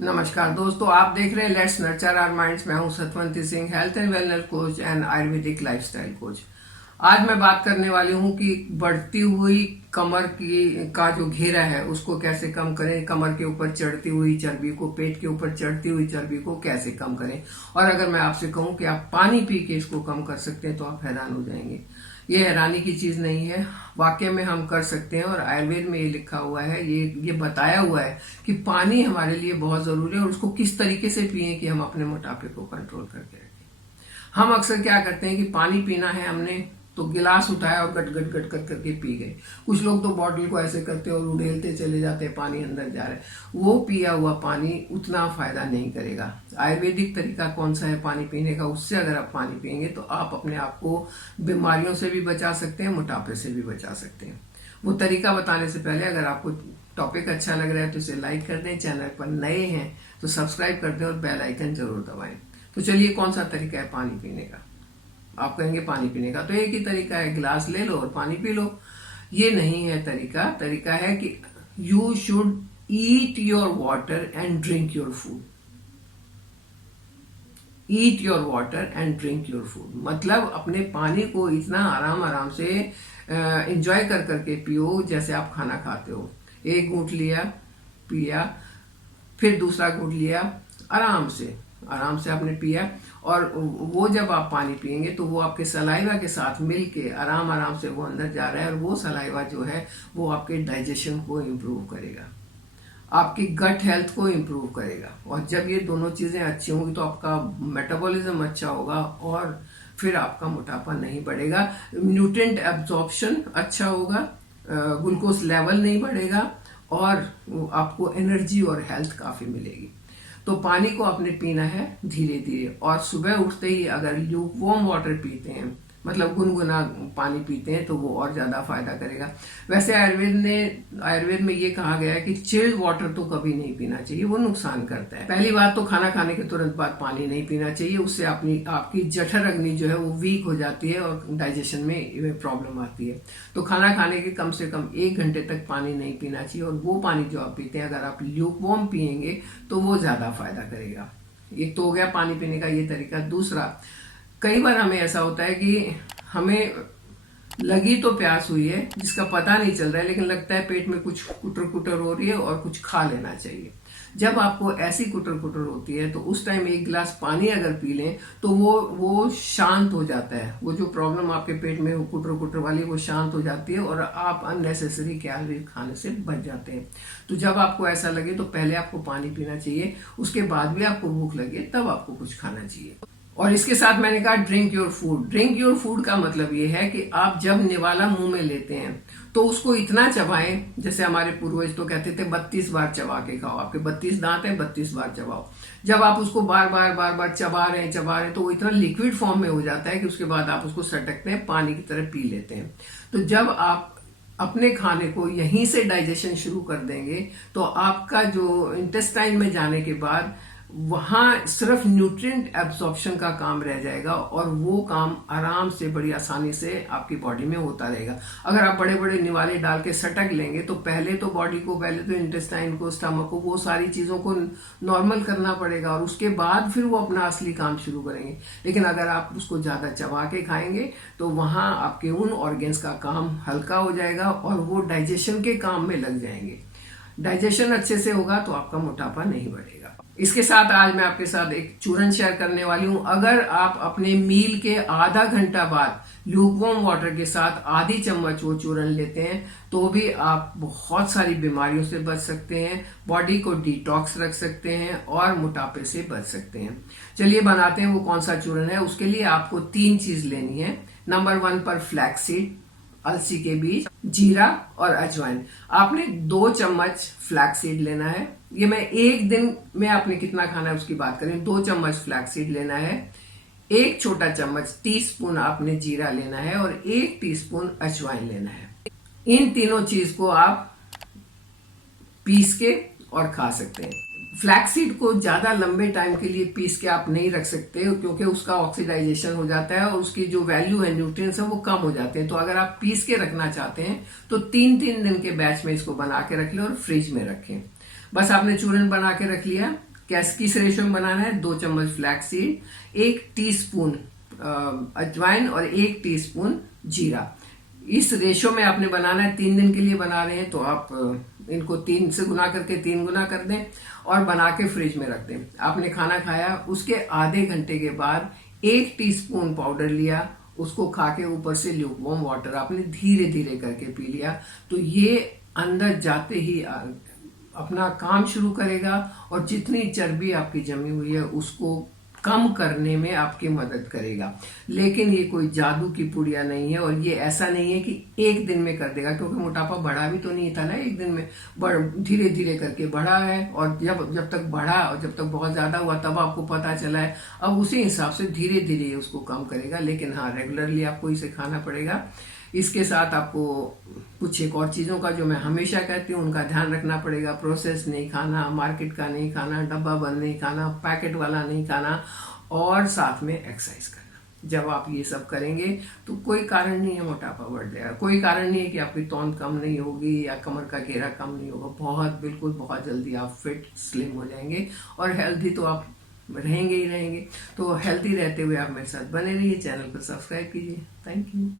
नमस्कार दोस्तों, आप देख रहे हैं लेट्स नर्चर आवर माइंड्स। मैं हूं Satwanti Singh, health and wellness coach and Ayurvedic lifestyle coach. आज मैं बात करने वाली हूं कि बढ़ती हुई कमर की का जो घेरा है उसको कैसे कम करें। कमर के ऊपर चढ़ती हुई चर्बी को, पेट के ऊपर चढ़ती हुई चर्बी को कैसे कम करें। और अगर मैं आपसे कहूं कि आप पानी पी के इसको कम कर सकते हैं तो आप हैरान हो जाएंगे। ये हैरानी की चीज नहीं है, वाकई में हम कर सकते हैं। और आयुर्वेद में ये लिखा हुआ है, ये बताया हुआ है कि पानी हमारे लिए बहुत जरूरी है और उसको किस तरीके से पिए कि हम अपने मोटापे को कंट्रोल करके रखें। हम अक्सर क्या करते हैं कि पानी पीना है, हमने तो गिलास उठाया और गट गट गट कर करके पी गए। कुछ लोग तो बॉटल को ऐसे करते हैं और उड़ेलते चले जाते हैं, पानी अंदर जा रहा है। वो पिया हुआ पानी उतना फायदा नहीं करेगा। आयुर्वेदिक तरीका कौन सा है पानी पीने का, उससे अगर आप पानी पिएंगे तो आप अपने आप को बीमारियों से भी बचा सकते हैं, मोटापे से भी बचा सकते हैं। वो तरीका बताने से पहले अगर आपको टॉपिक अच्छा लग रहा है तो इसे लाइक कर दें, चैनल पर नए हैं तो सब्सक्राइब कर दें और बेल आइकन जरूर दबाएं। तो चलिए, कौन सा तरीका है पानी पीने का। आप कहेंगे पानी पीने का तो एक ही तरीका है, गिलास ले लो और पानी पी लो। ये नहीं है तरीका। तरीका है कि you should eat your water and drink your food. Eat your water and drink your food मतलब अपने पानी को इतना आराम आराम से एंजॉय कर करके पियो जैसे आप खाना खाते हो। एक घूंट लिया, पिया, फिर दूसरा घूंट लिया, आराम से आपने पिया। और वो जब आप पानी पिएंगे तो वो आपके सलाइवा के साथ मिलके आराम आराम से वो अंदर जा रहा है और वो सलाइवा जो है वो आपके डाइजेशन को इम्प्रूव करेगा, आपकी गट हेल्थ को इम्प्रूव करेगा। और जब ये दोनों चीजें अच्छी होंगी तो आपका मेटाबॉलिज्म अच्छा होगा और फिर आपका मोटापा नहीं बढ़ेगा, न्यूट्रिएंट एब्जॉर्प्शन अच्छा होगा, ग्लूकोज लेवल नहीं बढ़ेगा और आपको एनर्जी और हेल्थ काफी मिलेगी। तो पानी को आपने पीना है धीरे धीरे। और सुबह उठते ही अगर ल्यूकवार्म वाटर पीते हैं, मतलब गुनगुना पानी पीते हैं, तो वो और ज्यादा फायदा करेगा। वैसे आयुर्वेद में ये कहा गया है कि चिल्ड वाटर तो कभी नहीं पीना चाहिए, वो नुकसान करता है। पहली बात तो खाना खाने के तुरंत बाद पानी नहीं पीना चाहिए, उससे आपकी जठर अग्नि जो है वो वीक हो जाती है और डाइजेशन में प्रॉब्लम आती है। तो खाना खाने के कम से कम 1 घंटे तक पानी नहीं पीना चाहिए। और वो पानी जो आप पीते हैं अगर आप ल्यूकवार्म पिएंगे तो वो ज्यादा फायदा करेगा। एक तो हो गया पानी पीने का ये तरीका। दूसरा, कई बार हमें ऐसा होता है कि हमें लगी तो प्यास हुई है जिसका पता नहीं चल रहा है, लेकिन लगता है पेट में कुछ कुटर कुटर हो रही है और कुछ खा लेना चाहिए। जब आपको ऐसी कुटर कुटर होती है तो उस टाइम 1 गिलास पानी अगर पी लें तो वो शांत हो जाता है। वो जो प्रॉब्लम आपके पेट में कुटर कुटर वाली वो शांत हो जाती है और आप अननेसेसरी कैलोरी खाने से बच जाते हैं। तो जब आपको ऐसा लगे तो पहले आपको पानी पीना चाहिए, उसके बाद भी आपको भूख लगे तब आपको कुछ खाना चाहिए। और इसके साथ मैंने कहा drink your food. Drink your food का मतलब ये है कि आप जब निवाला मुंह में लेते हैं तो उसको इतना चबाएं, जैसे हमारे पूर्वज तो कहते थे 32 बार चबा के खाओ। आपके 32 दांत हैं, 32 बार चबाओ। जब आप उसको बार बार चबा रहे हैं तो वो इतना लिक्विड फॉर्म में हो जाता है कि उसके बाद आप उसको सटकते हैं, पानी की तरह पी लेते हैं। तो जब आप अपने खाने को यहीं से डाइजेशन शुरू कर देंगे तो आपका जो इंटेस्टाइन में जाने के बाद वहां सिर्फ न्यूट्रिएंट एब्जॉर्प्शन का काम रह जाएगा और वो काम आराम से बड़ी आसानी से आपकी बॉडी में होता रहेगा। अगर आप बड़े बड़े निवाले डाल के सटक लेंगे तो पहले तो इंटेस्टाइन को, स्टमक को, वो सारी चीजों को नॉर्मल करना पड़ेगा और उसके बाद फिर वो अपना असली काम शुरू करेंगे। लेकिन अगर आप उसको ज्यादा चबा के खाएंगे तो वहां आपके उन ऑर्गेन्स का काम हल्का हो जाएगा और वो डाइजेशन के काम में लग जाएंगे। डाइजेशन अच्छे से होगा तो आपका मोटापा नहीं बढ़ेगा। इसके साथ आज मैं आपके साथ एक चूरन शेयर करने वाली हूं। अगर आप अपने मील के आधा घंटा बाद ल्यूकवार्म वाटर के साथ आधी चम्मच वो चूरन लेते हैं तो भी आप बहुत सारी बीमारियों से बच सकते हैं, बॉडी को डिटॉक्स रख सकते हैं और मोटापे से बच सकते हैं। चलिए बनाते हैं वो कौन सा चूरन है। उसके लिए आपको 3 चीज लेनी है। नंबर 1 पर फ्लैक्स सीड, अलसी के बीज, जीरा और अजवाइन। आपने 2 चम्मच फ्लैक्स सीड लेना है। ये मैं एक दिन में आपने कितना खाना है उसकी बात करें। 2 चम्मच फ्लैक्स सीड लेना है, 1 छोटा चम्मच टीस्पून आपने जीरा लेना है और 1 टीस्पून अजवाइन लेना है। इन तीनों चीज को आप पीस के और खा सकते हैं। फ्लैक्सीड को ज्यादा लंबे टाइम के लिए पीस के आप नहीं रख सकते क्योंकि उसका ऑक्सीडाइजेशन हो जाता है और उसकी जो वैल्यू है, न्यूट्रिएंट्स है, वो कम हो जाते हैं। तो अगर आप पीस के रखना चाहते हैं तो 3-3 दिन के बैच में इसको बना के रख लें और फ्रिज में रखें। बस आपने चूरन बना के रख लिया। किस रेशो में बनाना है? 2 चम्मच फ्लैक्स सीड, 1 टीस्पून अजवाइन और 1 टीस्पून जीरा। इस रेशो में आपने बनाना है। 3 दिन के लिए बना रहे हैं तो आप इनको 3 से गुना करके 3 गुना कर दें और बना के फ्रिज में रख दें। आपने खाना खाया, उसके आधे घंटे के बाद 1 टीस्पून पाउडर लिया, उसको खा के ऊपर से ल्यूकवार्म वाटर आपने धीरे धीरे करके पी लिया, तो ये अंदर जाते ही अपना काम शुरू करेगा और जितनी चर्बी आपकी जमी हुई है उसको कम करने में आपकी मदद करेगा। लेकिन ये कोई जादू की पुड़िया नहीं है और ये ऐसा नहीं है कि एक दिन में कर देगा, क्योंकि मोटापा बढ़ा भी तो नहीं था ना एक दिन में, धीरे धीरे करके बढ़ा है। और जब तक बढ़ा और जब तक बहुत ज्यादा हुआ तब आपको पता चला है। अब उसी हिसाब से धीरे धीरे उसको कम करेगा, लेकिन हाँ रेगुलरली आपको इसे खाना पड़ेगा। इसके साथ आपको कुछ एक और चीज़ों का जो मैं हमेशा कहती हूँ उनका ध्यान रखना पड़ेगा। प्रोसेस नहीं खाना, मार्केट का नहीं खाना, डब्बा बंद नहीं खाना, पैकेट वाला नहीं खाना, और साथ में एक्सरसाइज करना। जब आप ये सब करेंगे तो कोई कारण नहीं है मोटापा बढ़ जाएगा, कोई कारण नहीं है कि आपकी तौंद कम नहीं होगी या कमर का घेरा कम नहीं होगा। बिल्कुल बहुत जल्दी आप फिट स्लिम हो जाएंगे और हेल्थी तो आप रहेंगे ही रहेंगे। तो हेल्थी रहते हुए आप मेरे साथ बने रहिए, चैनल को सब्सक्राइब कीजिए। Thank you.